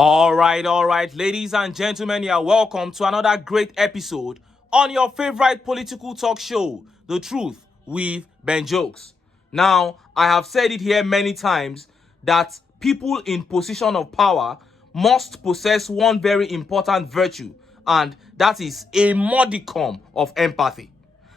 All right, ladies and gentlemen, you are welcome to another great episode on your favorite political talk show, The Truth with Ben Jokes. Now, I have said it here many times that people in position of power must possess one very important virtue, and that is a modicum of empathy.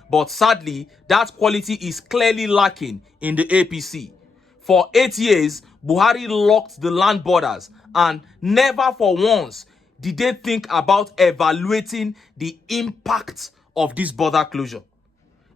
But sadly, that quality is clearly lacking in the APC. For 8 years, Buhari locked the land borders, and never for once did they think about evaluating the impact of this border closure.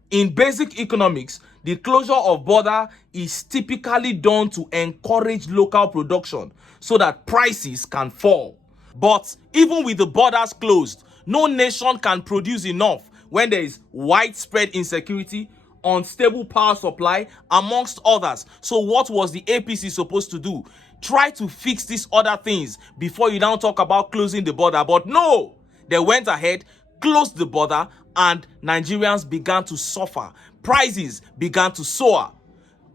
In basic economics, the closure of border is typically done to encourage local production so that prices can fall. But even with the borders closed, no nation can produce enough when there is widespread insecurity, unstable power supply, amongst others. So what was the APC supposed to do? Try to fix these other things before you now talk about closing the border. But no, they went ahead, closed the border, and Nigerians began to suffer. Prices began to soar.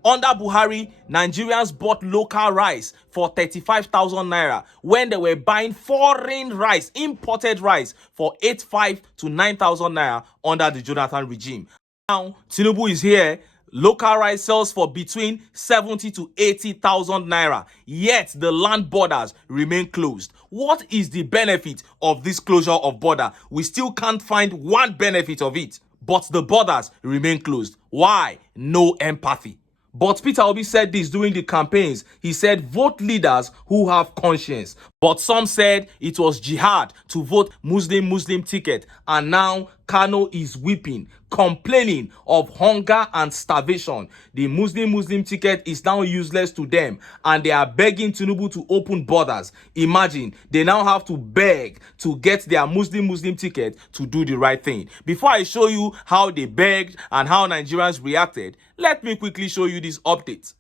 Under Buhari, Nigerians bought local rice for 35,000 naira when they were buying foreign rice, imported rice, for 8,500 to 9,000 naira under the Jonathan regime. Now, TINUBU is here. Local rice sells for between 70 to 80,000 naira, yet the land borders remain closed. What is the benefit of this closure of border? We still can't find one benefit of it, but the borders remain closed. Why? No empathy. But Peter Obi said this during the campaigns. He said, vote leaders who have conscience. But some said it was jihad to vote Muslim ticket. And now KANO is weeping, complaining of hunger and starvation. The Muslim ticket is now useless to them, and they are begging Tinubu to open borders. Imagine, they now have to beg to get their Muslim ticket to do the right thing. Before I show you how they begged and how Nigerians reacted, let me quickly show you this update.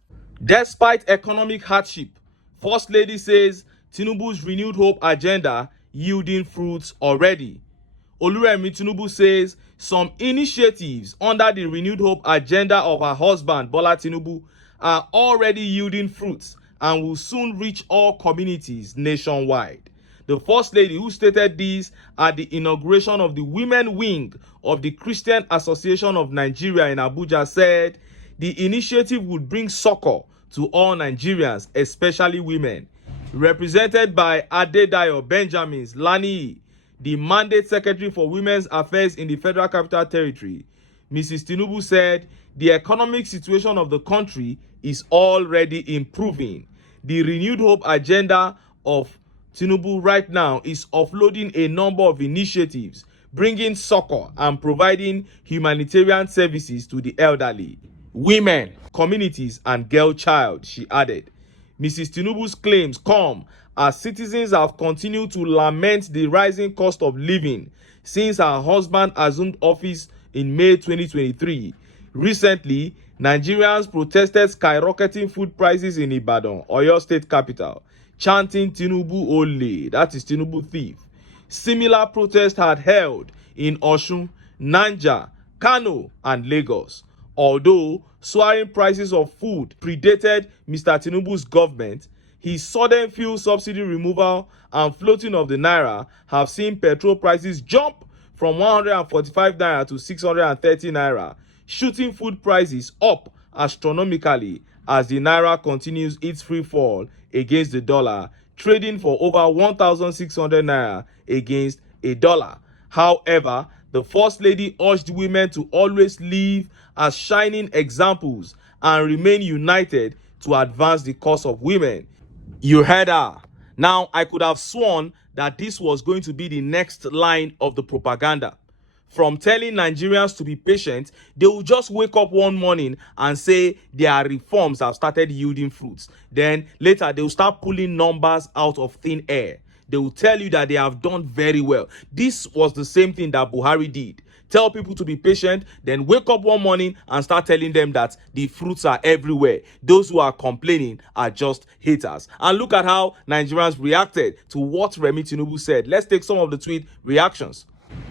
Despite economic hardship, First Lady says Tinubu's renewed hope agenda yielding fruits already. REMI TINUBU says some initiatives under the renewed hope agenda of her husband Bola Tinubu are already yielding fruits and will soon reach all communities nationwide. The First Lady, who stated this at the inauguration of the women wing of the Christian Association of Nigeria in Abuja, said the initiative would bring succor to all Nigerians, especially women. Represented by Adedayo Benjamin's Lani, the mandate secretary for Women's Affairs in the Federal Capital Territory, Mrs. TINUBU said the economic situation of the country is already improving. The renewed hope agenda of TINUBU right now is offloading a number of initiatives, bringing succor and providing humanitarian services to the elderly, women, communities, and girl child, she added. Mrs. TINUBU's claims come as citizens have continued to lament the rising cost of living since her husband assumed office in May 2023. Recently, Nigerians protested skyrocketing food prices in Ibadan, Oyo State capital, chanting Tinubu Ole, that is Tinubu thief. Similar protests had held in Osun, Niger, Kano, and Lagos. Although soaring prices of food predated Mr. Tinubu's government, his sudden fuel subsidy removal and floating of the naira have seen petrol prices jump from 145 naira to 630 naira, shooting food prices up astronomically as the naira continues its free fall against the dollar, trading for over 1,600 naira against a dollar. However, the First Lady urged women to always live as shining examples and remain united to advance the cause of women. You heard her. Now, I could have sworn that this was going to be the next line of the propaganda. From telling Nigerians to be patient, they will just wake up one morning and say their reforms have started yielding fruits. Then later, they will start pulling numbers out of thin air. They will tell you that they have done very well. This was the same thing that Buhari did. Tell people to be patient, then wake up one morning and start telling them that the fruits are everywhere. Those who are complaining are just haters. And look at how Nigerians reacted to what REMI TINUBU said. Let's take some of the tweet reactions.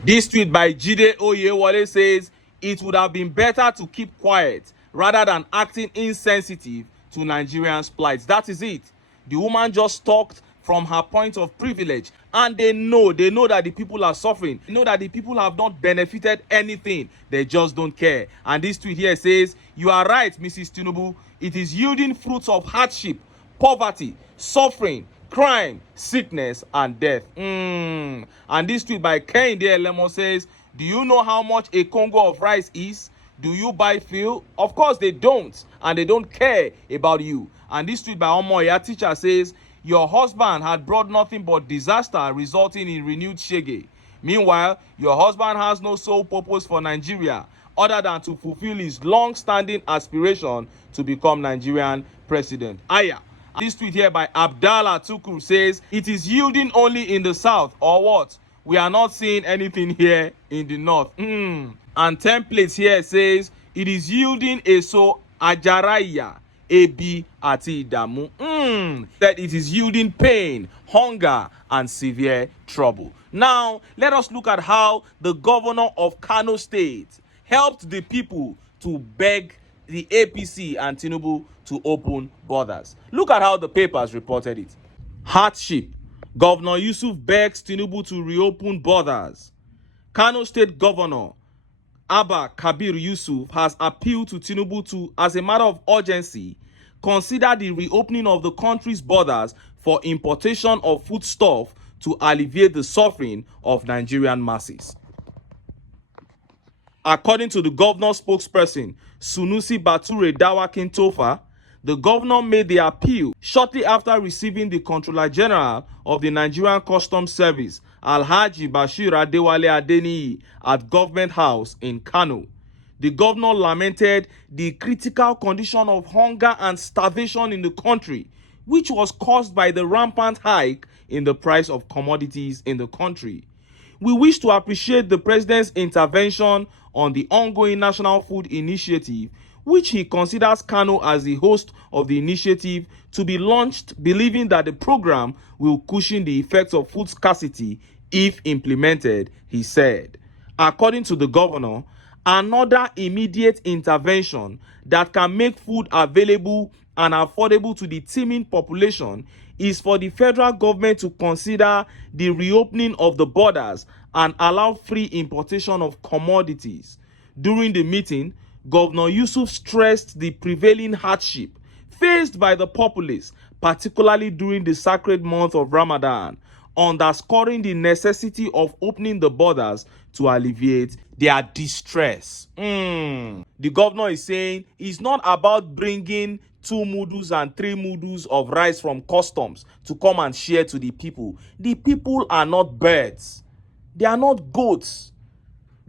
This tweet by Jide Oyewole says, it would have been better to keep quiet rather than acting insensitive to Nigerians' plight. That is it. The woman just talked from her point of privilege, and they know that the people are suffering. They know that the people have not benefited anything. They just don't care. And this tweet here says, "You are right, Mrs. Tinubu. It is yielding fruits of hardship, poverty, suffering, crime, sickness, and death." And this tweet by Kehinde Elemo says, "Do you know how much a Congo of rice is? Do you buy fuel?" Of course they don't, and they don't care about you. And this tweet by Omoya teacher says, "Your husband had brought nothing but disaster, resulting in renewed shege. Meanwhile, your husband has no sole purpose for Nigeria other than to fulfill his long-standing aspiration to become Nigerian president." Aya. This tweet here by Abdallah Tukur says, "It is yielding only in the south, or what? We are not seeing anything here in the north." And templates here says, "It is yielding eso ajaraya, ebi ati idamu." That it is yielding pain, hunger, and severe trouble. Now, let us look at how the governor of Kano State helped the people to beg the APC and Tinubu to open borders. Look at how the papers reported it. Hardship. Governor Yusuf begs Tinubu to reopen borders. Kano State Governor Abba Kabir Yusuf has appealed to Tinubu to, as a matter of urgency, consider the reopening of the country's borders for importation of foodstuff to alleviate the suffering of Nigerian masses. According to the governor's spokesperson, Sunusi Bature Dawakin Tofa, the governor made the appeal shortly after receiving the Controller General of the Nigerian Customs Service, Alhaji Bashir Adewale Adeniyi, at Government House in Kano. The governor lamented the critical condition of hunger and starvation in the country, which was caused by the rampant hike in the price of commodities in the country. "We wish to appreciate the President's intervention on the ongoing National Food Initiative, which he considers Kano as the host of the initiative to be launched, believing that the program will cushion the effects of food scarcity if implemented," he said. According to the governor, another immediate intervention that can make food available and affordable to the teeming population is for the federal government to consider the reopening of the borders and allow free importation of commodities. During the meeting, Governor Yusuf stressed the prevailing hardship faced by the populace, particularly during the sacred month of Ramadan, underscoring the necessity of opening the borders to alleviate their distress. The governor is saying it's not about bringing 2 mudus and 3 mudus of rice from customs to come and share to the people. The people are not birds. They are not goats.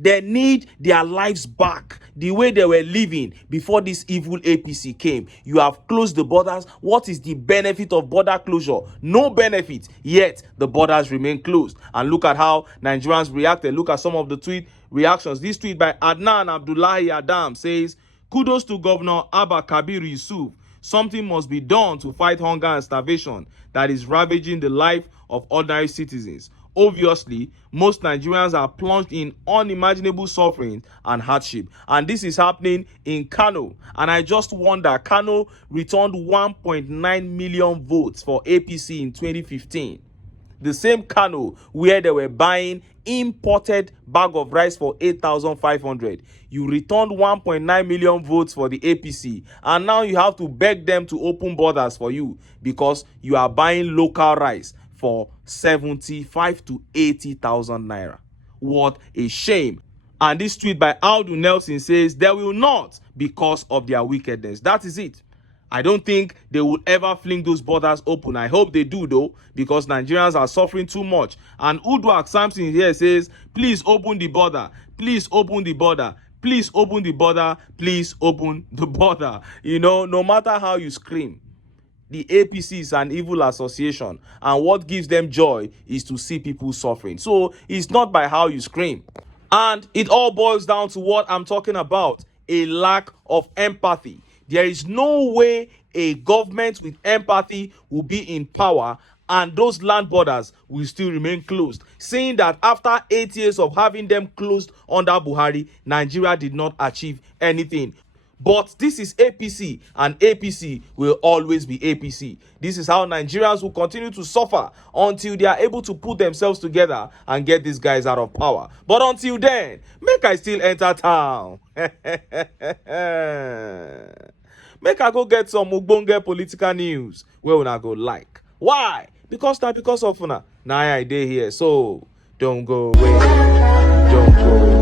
They need their lives back the way they were living before this evil APC came. You have closed the borders. What is the benefit of border closure? No benefit, yet the borders remain closed. And look at how Nigerians reacted. Look at some of the tweet reactions. This tweet by Adnan Abdullahi Adam says, "Kudos to Governor Abba Kabir Yusuf. Something must be done to fight hunger and starvation that is ravaging the life of ordinary citizens. Obviously, most Nigerians are plunged in unimaginable suffering and hardship." And this is happening in Kano. And I just wonder, Kano returned 1.9 million votes for APC in 2015. The same Kano where they were buying imported bag of rice for 8,500. You returned 1.9 million votes for the APC, and now you have to beg them to open borders for you because you are buying local rice for 75 to 80,000 naira. What a shame. And this tweet by Aldo Nelson says, "They will not, because of their wickedness." That is it. I don't think they will ever fling those borders open. I hope they do though, because Nigerians are suffering too much. And Udwak Samson here says, "Please open the border. Please open the border. Please open the border. Please open the border." You know, no matter how you scream, the APC is an evil association, and what gives them joy is to see people suffering. So it's not by how you scream. And it all boils down to what I'm talking about: a lack of empathy. There is no way a government with empathy will be in power and those land borders will still remain closed. Saying that after 8 years of having them closed under Buhari, Nigeria did not achieve anything. But this is APC, and APC will always be APC. This is how Nigerians will continue to suffer until they are able to put themselves together and get these guys out of power. But until then, make I still enter town. Make I go get some ogbonge political news wey una go like. Why? Because of una. Now I dey here, so don't go away. Don't go away.